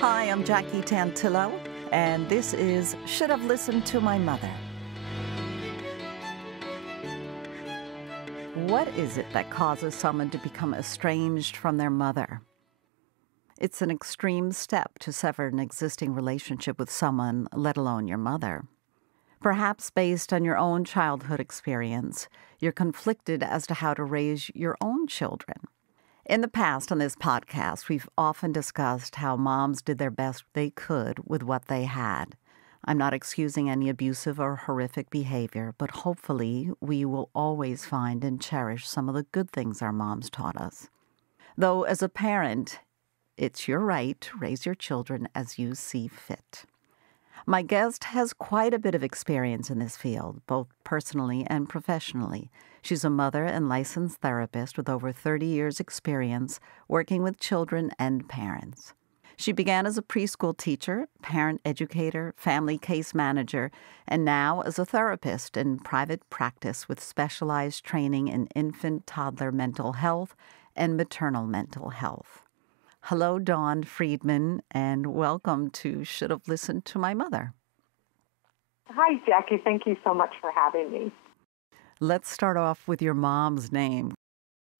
Hi, I'm Jackie Tantillo, and this is Should Have Listened to My Mother. What is it that causes someone to become estranged from their mother? It's an extreme step to sever an existing relationship with someone, let alone your mother. Perhaps based on your own childhood experience, you're conflicted as to how to raise your own children. In the past on this podcast, we've often discussed how moms did their best they could with what they had. I'm not excusing any abusive or horrific behavior, but hopefully we will always find and cherish some of the good things our moms taught us. Though as a parent, it's your right to raise your children as you see fit. My guest has quite a bit of experience in this field, both personally and professionally. She's a mother and licensed therapist with over 30 years' experience working with children and parents. She began as a preschool teacher, parent educator, family case manager, and now as a therapist in private practice with specialized training in infant-toddler mental health and maternal mental health. Hello, Dawn Friedman, and welcome to Should Have Listened to My Mother. Hi, Jackie. Thank you so much for having me. Let's start off with your mom's name.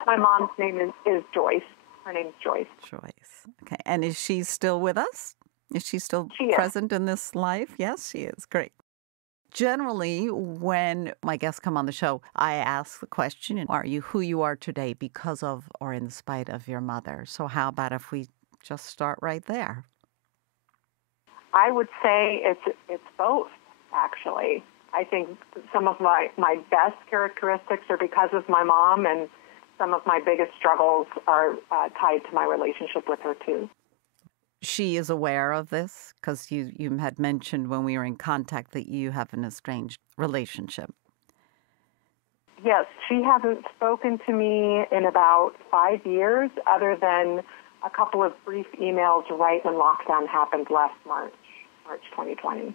My mom's name is Joyce. Her name's Joyce. Joyce. Okay. And is she still with us? Is she still present in this life? Yes, she is. Great. Generally, when my guests come on the show, I ask the question, are you who you are today because of or in spite of your mother? So how about if we just start right there? I would say it's both, actually. I think some of my best characteristics are because of my mom, and some of my biggest struggles are tied to my relationship with her, too. She is aware of this? Because you had mentioned when we were in contact that you have an estranged relationship. Yes, she hasn't spoken to me in about 5 years, other than a couple of brief emails right when lockdown happened last March 2020.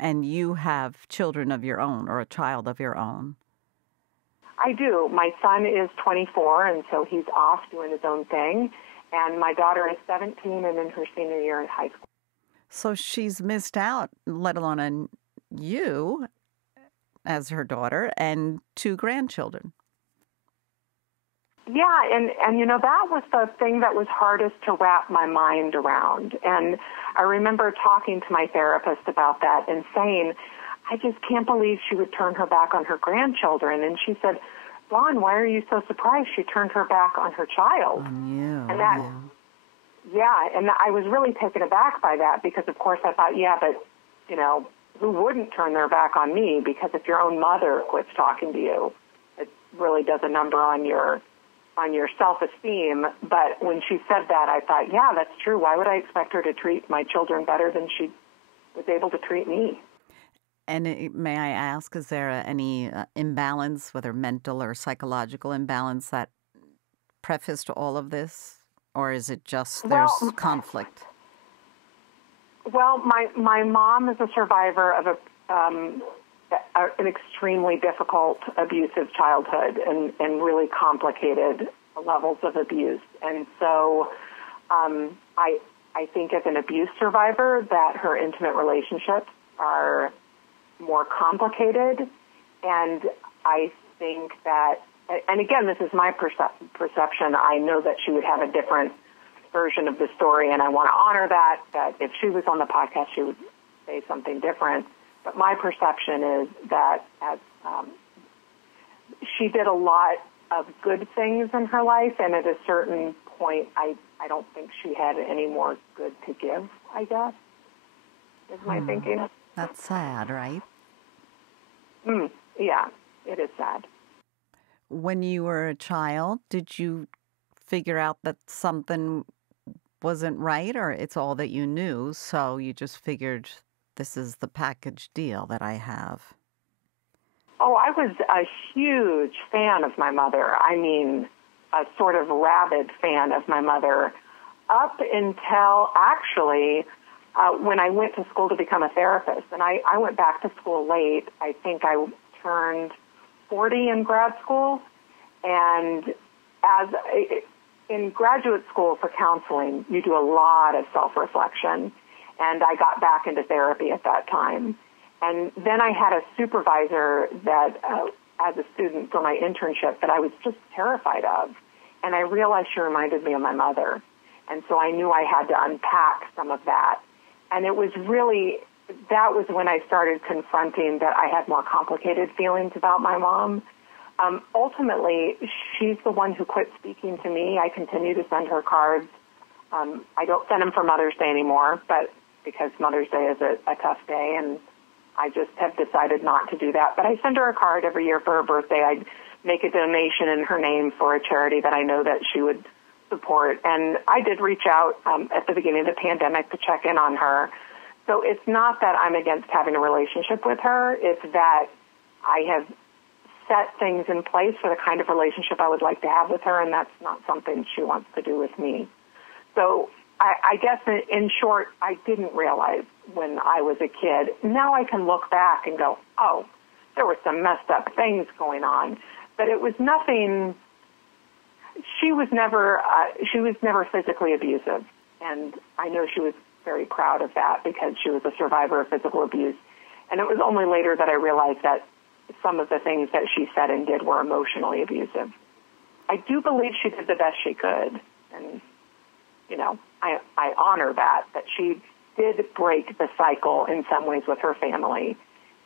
And you have children of your own or a child of your own? I do. My son is 24, and so he's off doing his own thing. And my daughter is 17 and in her senior year in high school. So she's missed out, let alone on you as her daughter and 2 grandchildren. Yeah, and you know, that was the thing that was hardest to wrap my mind around. And I remember talking to my therapist about that and saying, I just can't believe she would turn her back on her grandchildren. And she said, Dawn, why are you so surprised she turned her back on her child? On you. And that, yeah, and I was really taken aback by that because, of course, I thought, yeah, but, you know, who wouldn't turn their back on me? Because if your own mother quits talking to you, it really does a number on your self-esteem. But when she said that, I thought, yeah, that's true. Why would I expect her to treat my children better than she was able to treat me? And may I ask, is there any imbalance, whether mental or psychological imbalance, that prefaced all of this? Or is it just there's conflict? Well, my mom is a survivor of an extremely difficult, abusive childhood and really complicated levels of abuse. And so I think as an abuse survivor that her intimate relationships are more complicated. And I think that, and again, this is my perception, I know that she would have a different version of the story, and I want to honor that if she was on the podcast, she would say something different. But my perception is that she did a lot of good things in her life, and at a certain point, I don't think she had any more good to give, I guess, is my thinking. That's sad, right? Yeah, it is sad. When you were a child, did you figure out that something wasn't right, or it's all that you knew, so you just figured this is the package deal that I have? Oh, I was a huge fan of my mother. I mean, a sort of rabid fan of my mother up until actually when I went to school to become a therapist. And I went back to school late. I think I turned 40 in grad school. And as in graduate school for counseling, you do a lot of self-reflection, and I got back into therapy at that time. And then I had a supervisor that, as a student for my internship, that I was just terrified of. And I realized she reminded me of my mother. And so I knew I had to unpack some of that. And it was really, that was when I started confronting that I had more complicated feelings about my mom. Ultimately, she's the one who quit speaking to me. I continue to send her cards. I don't send them for Mother's Day anymore, but because Mother's Day is a tough day, and I just have decided not to do that. But I send her a card every year for her birthday. I make a donation in her name for a charity that I know that she would support. And I did reach out at the beginning of the pandemic to check in on her. So it's not that I'm against having a relationship with her. It's that I have set things in place for the kind of relationship I would like to have with her, and that's not something she wants to do with me. So I guess in short, I didn't realize when I was a kid. Now I can look back and go, oh, there were some messed up things going on. But it was nothing, she was never physically abusive. And I know she was very proud of that because she was a survivor of physical abuse. And it was only later that I realized that some of the things that she said and did were emotionally abusive. I do believe she did the best she could. And, you know, I honor that she did break the cycle in some ways with her family.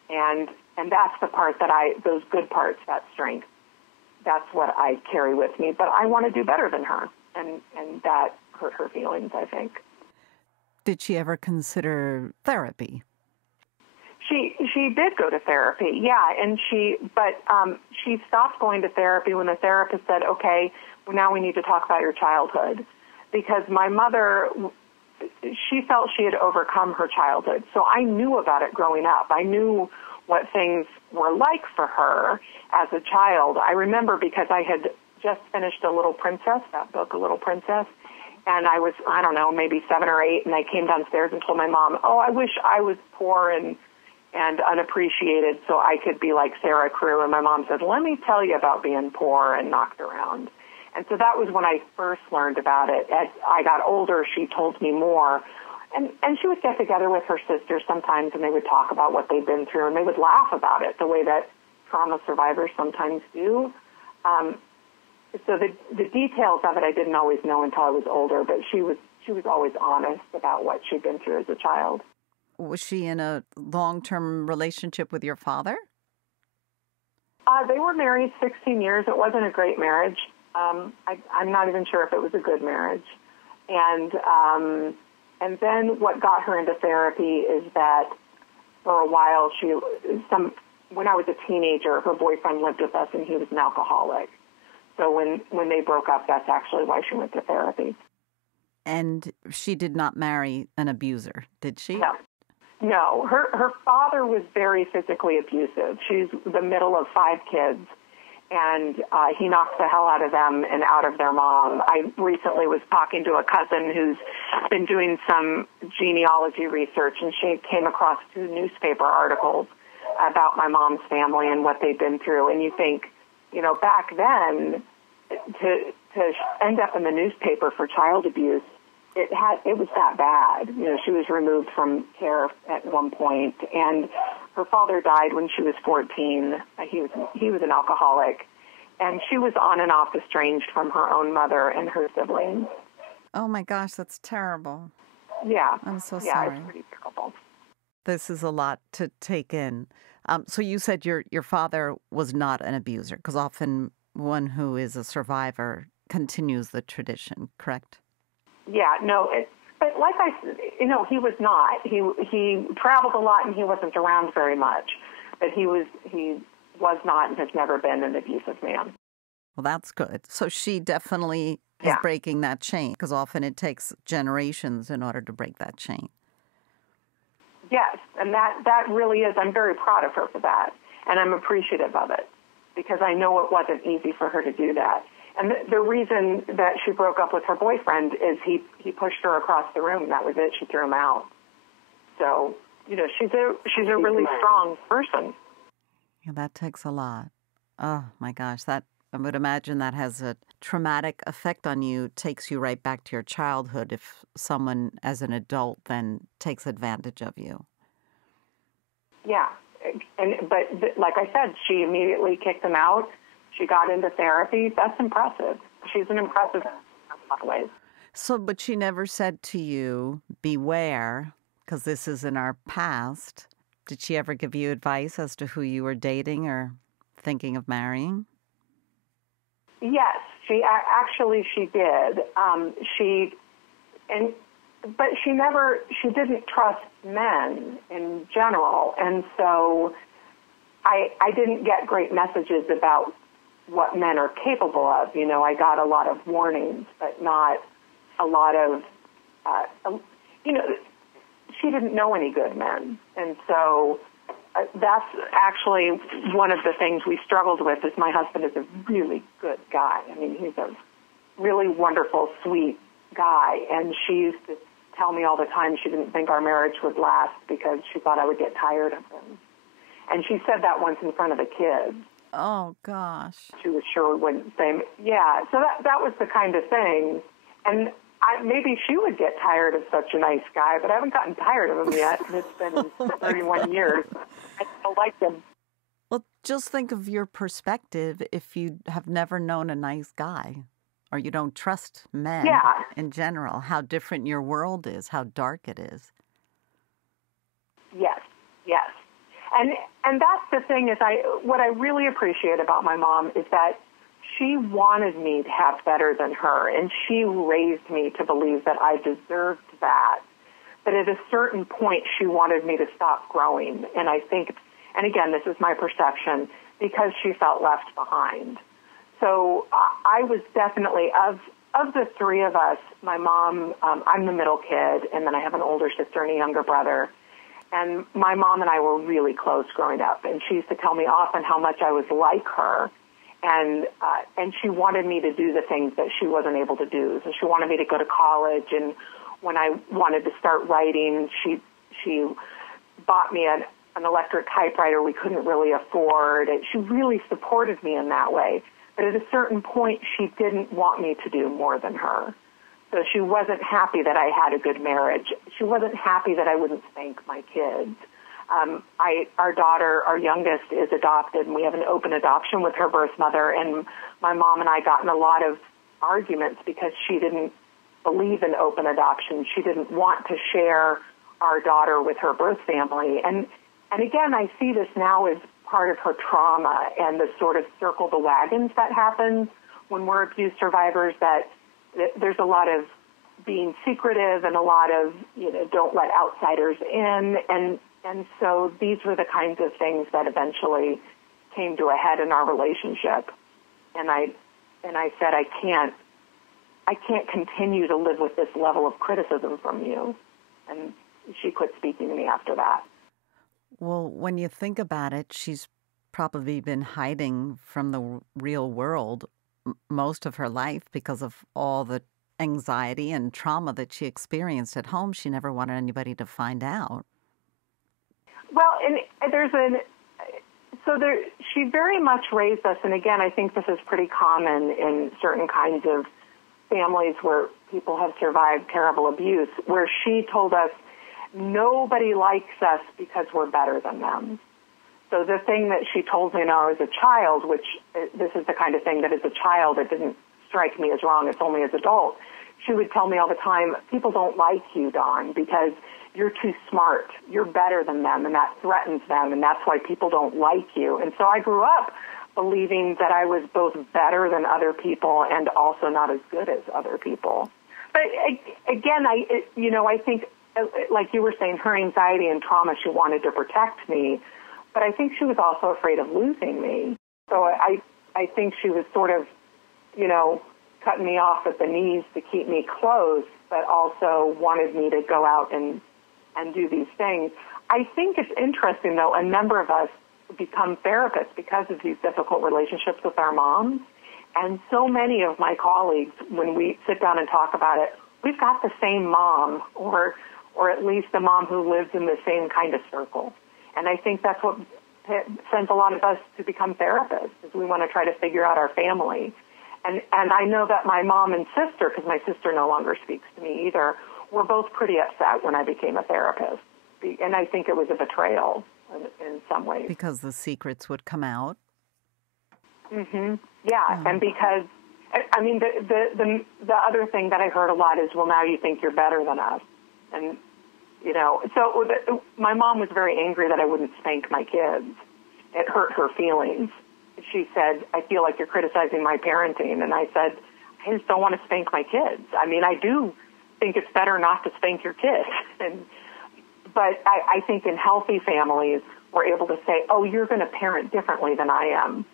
And that's the part that those good parts, that strength, that's what I carry with me. But I want to do better than her. And that hurt her feelings, I think. Did she ever consider therapy? She did go to therapy, yeah, and she stopped going to therapy when the therapist said, okay, well, now we need to talk about your childhood, because my mother, she felt she had overcome her childhood, so I knew about it growing up. I knew what things were like for her as a child. I remember because I had just finished A Little Princess, that book, A Little Princess, and I was, I don't know, maybe 7 or 8, and I came downstairs and told my mom, oh, I wish I was poor and unappreciated so I could be like Sarah Crew. And my mom said, let me tell you about being poor and knocked around. And so that was when I first learned about it. As I got older, she told me more. And she would get together with her sisters sometimes, and they would talk about what they'd been through, and they would laugh about it the way that trauma survivors sometimes do. So the details of it I didn't always know until I was older, but she was always honest about what she'd been through as a child. Was she in a long-term relationship with your father? They were married 16 years. It wasn't a great marriage. I'm not even sure if it was a good marriage. And then what got her into therapy is that for a while, when I was a teenager, her boyfriend lived with us, and he was an alcoholic. So when they broke up, that's actually why she went to therapy. And she did not marry an abuser, did she? No, her father was very physically abusive. She's the middle of 5 kids, and he knocks the hell out of them and out of their mom. I recently was talking to a cousin who's been doing some genealogy research, and she came across 2 newspaper articles about my mom's family and what they'd been through. And you think, you know, back then, to end up in the newspaper for child abuse, it was that bad. You know, she was removed from care at one point, and her father died when she was 14. He was an alcoholic, and she was on and off estranged from her own mother and her siblings. Oh my gosh, that's terrible. Yeah, I'm so sorry. Yeah, it's pretty terrible. This is a lot to take in. So you said your father was not an abuser, because often one who is a survivor continues the tradition, correct? Yeah, no, but like I said, you know, he was not. He traveled a lot and he wasn't around very much, but he was not and has never been an abusive man. Well, that's good. So she definitely is breaking that chain, because often it takes generations in order to break that chain. Yes, and that really is. I'm very proud of her for that, and I'm appreciative of it, because I know it wasn't easy for her to do that. And the reason that she broke up with her boyfriend is he pushed her across the room. That was it. She threw him out. So, you know, she's a really strong person. Yeah, that takes a lot. Oh, my gosh. That I would imagine that has a traumatic effect on you, takes you right back to your childhood if someone as an adult then takes advantage of you. Yeah. But like I said, she immediately kicked him out. She got into therapy. That's impressive. She's an impressive in a lot of ways. So, but she never said to you, beware, because this is in our past. Did she ever give you advice as to who you were dating or thinking of marrying? Yes, she did. But she didn't trust men in general, and so I didn't get great messages about what men are capable of. You know, I got a lot of warnings, but not a lot of, she didn't know any good men, and so that's actually one of the things we struggled with. Is my husband is a really good guy. I mean, he's a really wonderful, sweet guy, and she used to tell me all the time she didn't think our marriage would last because she thought I would get tired of him. And she said that once in front of the kids. Oh, gosh. She was sure we wouldn't say, yeah. So that was the kind of thing. And maybe she would get tired of such a nice guy, but I haven't gotten tired of him yet. And it's been 31 years. I still like him. Well, just think of your perspective if you have never known a nice guy or you don't trust men in general, how different your world is, how dark it is. Yes. And that's the thing is what I really appreciate about my mom is that she wanted me to have better than her, and she raised me to believe that I deserved that. But at a certain point, she wanted me to stop growing. And I think, and again, this is my perception, because she felt left behind. So I was definitely, of the three of us, my mom, I'm the middle kid, and then I have an older sister and a younger brother. And my mom and I were really close growing up, and she used to tell me often how much I was like her. And she wanted me to do the things that she wasn't able to do. So she wanted me to go to college, and when I wanted to start writing, she bought me an electric typewriter we couldn't really afford. And she really supported me in that way. But at a certain point, she didn't want me to do more than her. So she wasn't happy that I had a good marriage. She wasn't happy that I wouldn't spank my kids. Our daughter, our youngest, is adopted, and we have an open adoption with her birth mother. And my mom and I got in a lot of arguments because she didn't believe in open adoption. She didn't want to share our daughter with her birth family. And again, I see this now as part of her trauma and the sort of circle the wagons that happens when we're abuse survivors, that there's a lot of being secretive and a lot of, don't let outsiders in. And so these were the kinds of things that eventually came to a head in our relationship. And I said, I can't continue to live with this level of criticism from you. And she quit speaking to me after that. Well, when you think about it, she's probably been hiding from the real world most of her life because of all the anxiety and trauma that she experienced at home. She never wanted anybody to find out. Well, and she very much raised us, and again, I think this is pretty common in certain kinds of families where people have survived terrible abuse, where she told us nobody likes us because we're better than them. So the thing that she told me when I was a child, which this is the kind of thing that as a child it didn't strike me as wrong, it's only as adult, she would tell me all the time, people don't like you, Dawn, because you're too smart. You're better than them, and that threatens them, and that's why people don't like you. And so I grew up believing that I was both better than other people and also not as good as other people. But again, I think, like you were saying, her anxiety and trauma, she wanted to protect me, but I think she was also afraid of losing me. So I think she was sort of, cutting me off at the knees to keep me close, but also wanted me to go out and do these things. I think it's interesting, though, a number of us become therapists because of these difficult relationships with our moms. And so many of my colleagues, when we sit down and talk about it, we've got the same mom or at least a mom who lives in the same kind of circle. And I think that's what sends a lot of us to become therapists, because we want to try to figure out our family. And I know that my mom and sister, because my sister no longer speaks to me either, were both pretty upset when I became a therapist. And I think it was a betrayal in some ways. Because the secrets would come out? Mm-hmm. Yeah, and because, I mean, the other thing that I heard a lot is, well, now you think you're better than us. And, you know, so my mom was very angry that I wouldn't spank my kids. It hurt her feelings. She said, I feel like you're criticizing my parenting. And I said, I just don't want to spank my kids. I mean, I do think it's better not to spank your kids. But I think in healthy families, we're able to say, oh, you're going to parent differently than I am.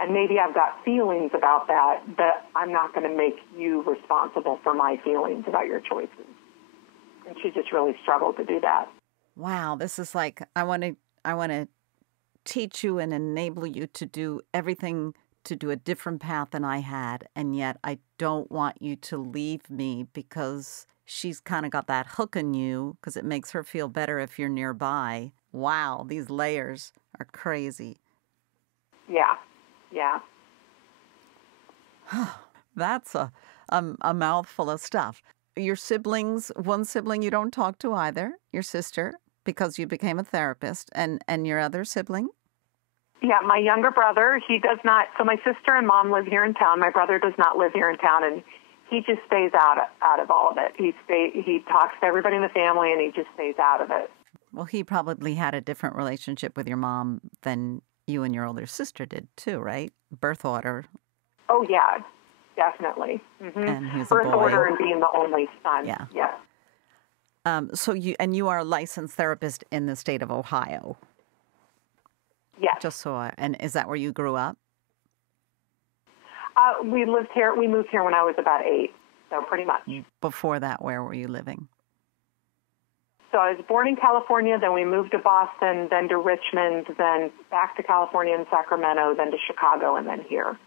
And maybe I've got feelings about that, but I'm not going to make you responsible for my feelings about your choices. And she just really struggled to do that. Wow, this is like, I want to teach you and enable you to do everything, to do a different path than I had, and yet I don't want you to leave me because she's kind of got that hook in you because it makes her feel better if you're nearby. Wow, these layers are crazy. Yeah. That's a mouthful of stuff. Your siblings, one sibling you don't talk to either, your sister, because you became a therapist, and your other sibling? Yeah, my younger brother, he does not. So my sister and mom live here in town. My brother does not live here in town, and he just stays out of all of it. He talks to everybody in the family, and he just stays out of it. Well, he probably had a different relationship with your mom than you and your older sister did too, right? Birth order. Oh, yeah, definitely. Mm-hmm. And he's Birth a boy. order and being the only son. Yeah. Yes. So you are a licensed therapist in the state of Ohio. Yes. And is that where you grew up? We moved here when I was about 8, so pretty much. Before that, where were you living? So I was born in California, then we moved to Boston, then to Richmond, then back to California and Sacramento, then to Chicago, and then here.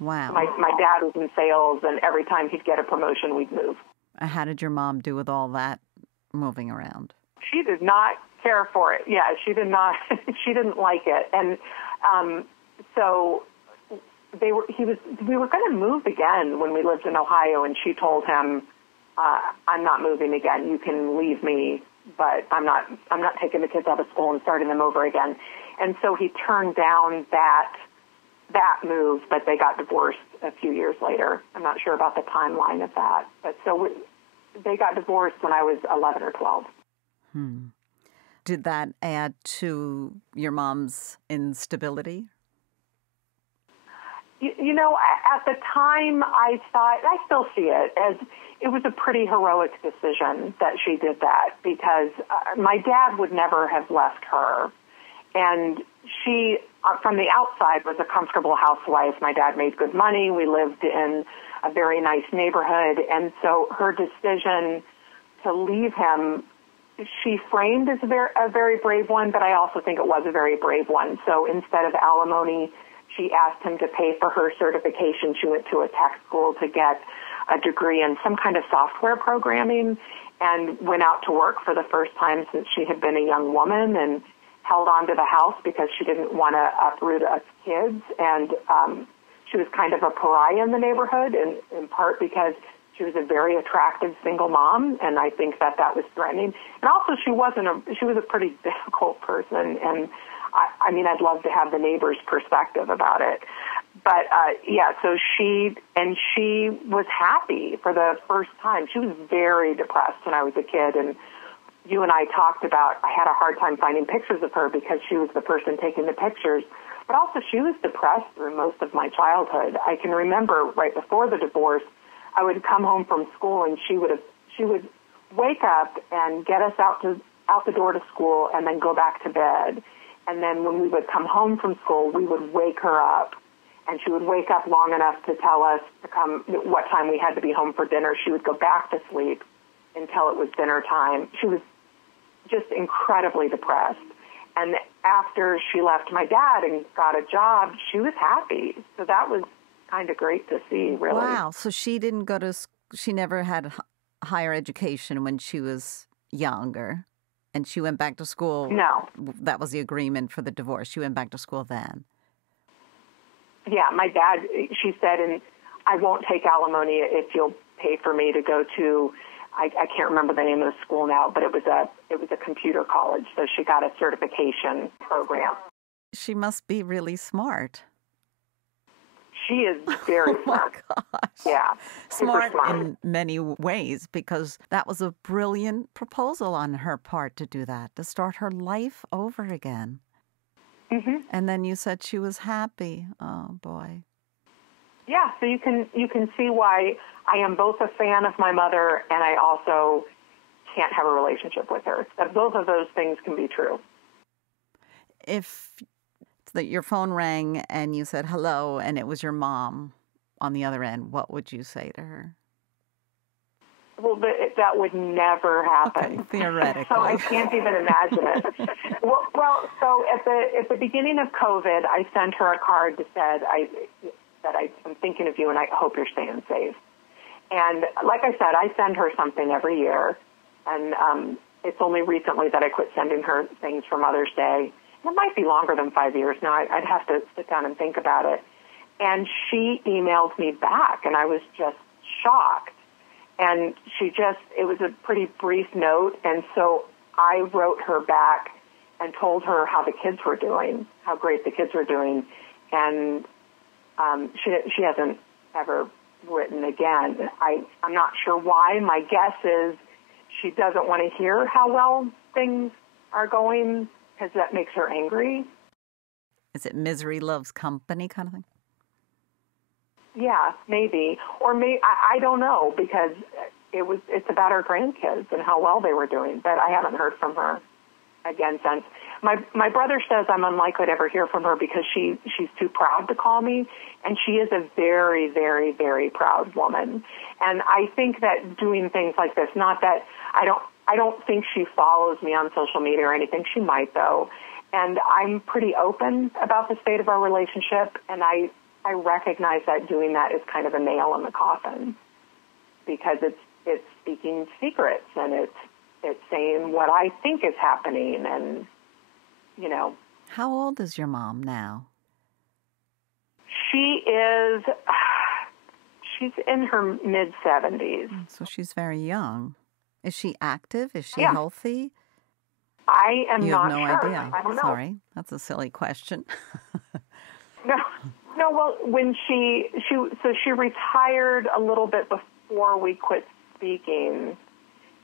Wow. My dad was in sales, and every time he'd get a promotion, we'd move. How did your mom do with all that moving around? She did not care for it. Yeah, she did not. She didn't like it, and so we were going to move again when we lived in Ohio, and she told him, "I'm not moving again. You can leave me, but I'm not taking the kids out of school and starting them over again." And so he turned down that move, but they got divorced a few years later. I'm not sure about the timeline of that, but so they got divorced when I was 11 or 12. Did that add to your mom's instability? You know, at the time, I thought, I still see it as it was a pretty heroic decision that she did that, because my dad would never have left her. And she, from the outside, was a comfortable housewife. My dad made good money. We lived in a very nice neighborhood. And so her decision to leave him, she framed as a very brave one, but I also think it was a very brave one. So instead of alimony, she asked him to pay for her certification. She went to a tech school to get a degree in some kind of software programming and went out to work for the first time since she had been a young woman, and held on to the house because she didn't want to uproot us kids. And she was kind of a pariah in the neighborhood, in part because she was a very attractive single mom, and I think that was threatening. And also she was a pretty difficult person, and I mean, I'd love to have the neighbor's perspective about it. But, so she was happy for the first time. She was very depressed when I was a kid, and you and I talked about, I had a hard time finding pictures of her because she was the person taking the pictures. But also she was depressed through most of my childhood. I can remember right before the divorce, I would come home from school and she would wake up and get us out the door to school and then go back to bed. And then when we would come home from school, we would wake her up, and she would wake up long enough to tell us what time we had to be home for dinner. She would go back to sleep until it was dinner time. She was just incredibly depressed. And after she left my dad and got a job, she was happy. So that was kind of great to see, really. Wow. So she didn't she never had higher education when she was younger. And she went back to school? No. That was the agreement for the divorce. She went back to school then? Yeah, my dad, she said, and I won't take alimony if you'll pay for me to go to, I can't remember the name of the school now, but it was a computer college, so she got a certification program. She must be really smart. She is very smart. Oh, my gosh. Yeah. Smart in many ways, because that was a brilliant proposal on her part to do that, to start her life over again. Mm-hmm. And then you said she was happy. Oh, boy. Yeah, so you can see why I am both a fan of my mother and I also can't have a relationship with her. That both of those things can be true. If your phone rang and you said hello and it was your mom on the other end, what would you say to her? Well, that would never happen. Okay, theoretically. So I can't even imagine it. Well, so at the beginning of COVID, I sent her a card that said, I'm thinking of you and I hope you're staying safe. And like I said, I send her something every year. And it's only recently that I quit sending her things for Mother's Day. It might be longer than 5 years now. I'd have to sit down and think about it. And she emailed me back, and I was just shocked. And it was a pretty brief note, and so I wrote her back and told her how the kids were doing, how great the kids were doing. And she hasn't ever written again. I'm not sure why. My guess is she doesn't want to hear how well things are going, because that makes her angry. Is it misery loves company kind of thing? Yeah, maybe. Or I don't know, because it's about our grandkids and how well they were doing, but I haven't heard from her again since. My brother says I'm unlikely to ever hear from her because she's too proud to call me, and she is a very, very, very proud woman. And I think that doing things like this, not that I don't think she follows me on social media or anything. She might, though. And I'm pretty open about the state of our relationship, and I recognize that doing that is kind of a nail in the coffin, because it's speaking secrets, and it's saying what I think is happening, and, you know. How old is your mom now? She's in her mid-70s. So she's very young. Is she active? Is she healthy? I am you not have no sure. idea. I don't know. Sorry, that's a silly question. No. Well, when she retired a little bit before we quit speaking,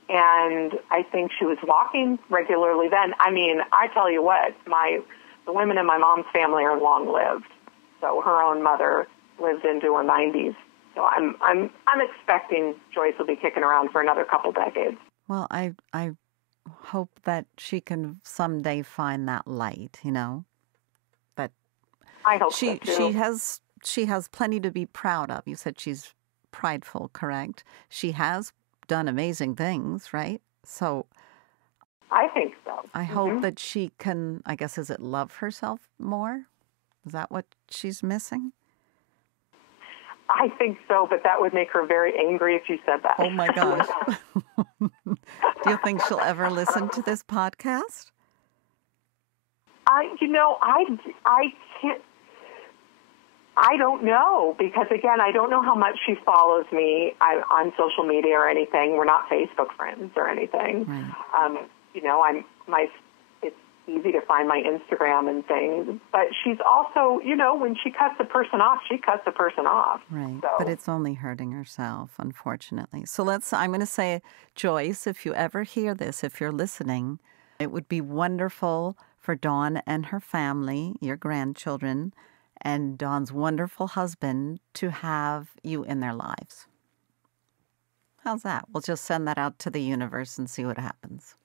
and I think she was walking regularly then. I mean, I tell you what, the women in my mom's family are long-lived. So her own mother lived into her 90s. So I'm expecting Joyce will be kicking around for another couple decades. Well, I hope that she can someday find that light, you know. That I hope so too. She has plenty to be proud of. You said she's prideful, correct? She has done amazing things, right? So I think so. I hope that she can, I guess, is it love herself more? Is that what she's missing? I think so, but that would make her very angry if you said that. Oh, my gosh. Do you think she'll ever listen to this podcast? I can't. I don't know, because, again, I don't know how much she follows me on social media or anything. We're not Facebook friends or anything. Right. It's easy to find my Instagram and things. But she's also, when she cuts a person off, she cuts a person off. Right. So. But it's only hurting herself, unfortunately. So I'm going to say, Joyce, if you ever hear this, if you're listening, it would be wonderful for Dawn and her family, your grandchildren, and Dawn's wonderful husband to have you in their lives. How's that? We'll just send that out to the universe and see what happens.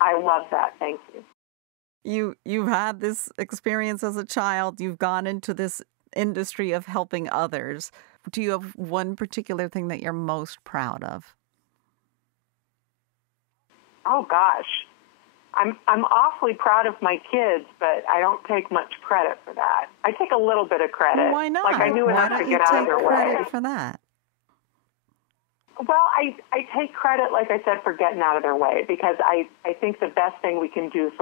I love that. Thank you. You've had this experience as a child. You've gone into this industry of helping others. Do you have one particular thing that you're most proud of? Oh, gosh. I'm awfully proud of my kids, but I don't take much credit for that. I take a little bit of credit. Why not? Like, I knew enough to get out of their way. Why don't you take credit for that? Well, I take credit, like I said, for getting out of their way, because I think the best thing we can do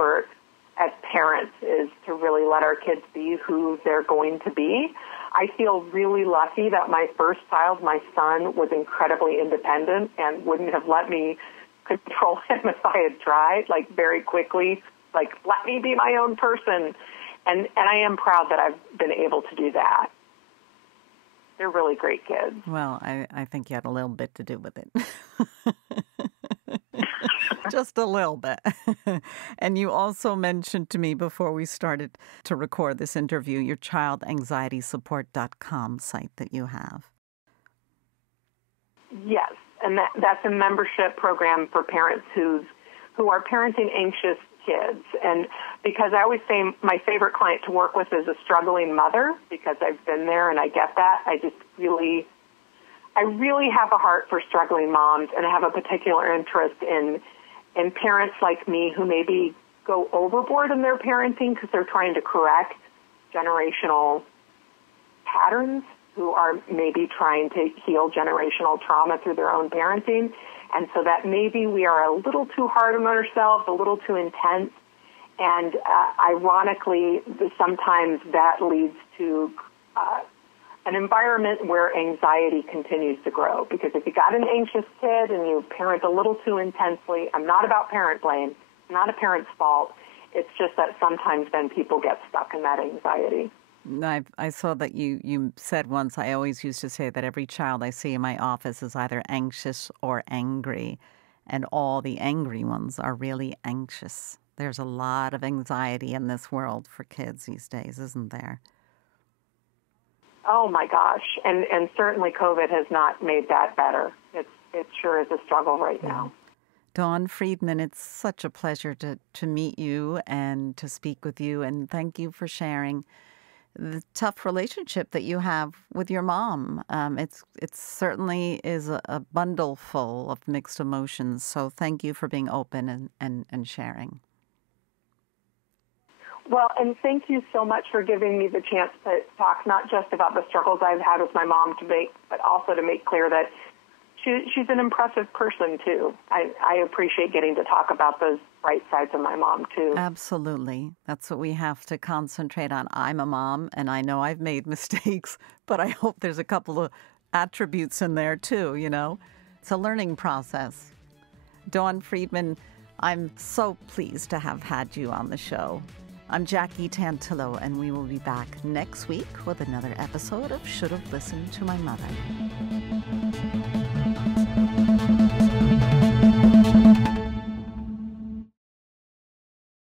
as parents is to really let our kids be who they're going to be. I feel really lucky that my first child, my son, was incredibly independent and wouldn't have let me control him if I had tried, like very quickly, like let me be my own person. And I am proud that I've been able to do that. They're really great kids. Well, I think you had a little bit to do with it. Just a little bit. And you also mentioned to me before we started to record this interview, your childanxietysupport.com site that you have. Yes, and that's a membership program for parents who are parenting anxious kids. And because I always say my favorite client to work with is a struggling mother, because I've been there and I get that. I really have a heart for struggling moms, and I have a particular interest in parents like me who maybe go overboard in their parenting because they're trying to correct generational patterns, who are maybe trying to heal generational trauma through their own parenting. And so that maybe we are a little too hard on ourselves, a little too intense. And ironically, sometimes that leads to an environment where anxiety continues to grow. Because if you got an anxious kid and you parent a little too intensely, I'm not about parent blame. It's not a parent's fault. It's just that sometimes then people get stuck in that anxiety. I saw that you said once, I always used to say that every child I see in my office is either anxious or angry, and all the angry ones are really anxious. There's a lot of anxiety in this world for kids these days, isn't there? Oh, my gosh. And certainly COVID has not made that better. It sure is a struggle right now. Dawn Friedman, it's such a pleasure to meet you and to speak with you, and thank you for sharing the tough relationship that you have with your mom. It certainly is a bundle full of mixed emotions. So thank you for being open and sharing. Well, and thank you so much for giving me the chance to talk not just about the struggles I've had with my mom but also to make clear that she's an impressive person, too. I appreciate getting to talk about those bright sides of my mom, too. Absolutely. That's what we have to concentrate on. I'm a mom, and I know I've made mistakes, but I hope there's a couple of attributes in there, too, you know? It's a learning process. Dawn Friedman, I'm so pleased to have had you on the show. I'm Jackie Tantillo, and we will be back next week with another episode of Should Have Listened to My Mother.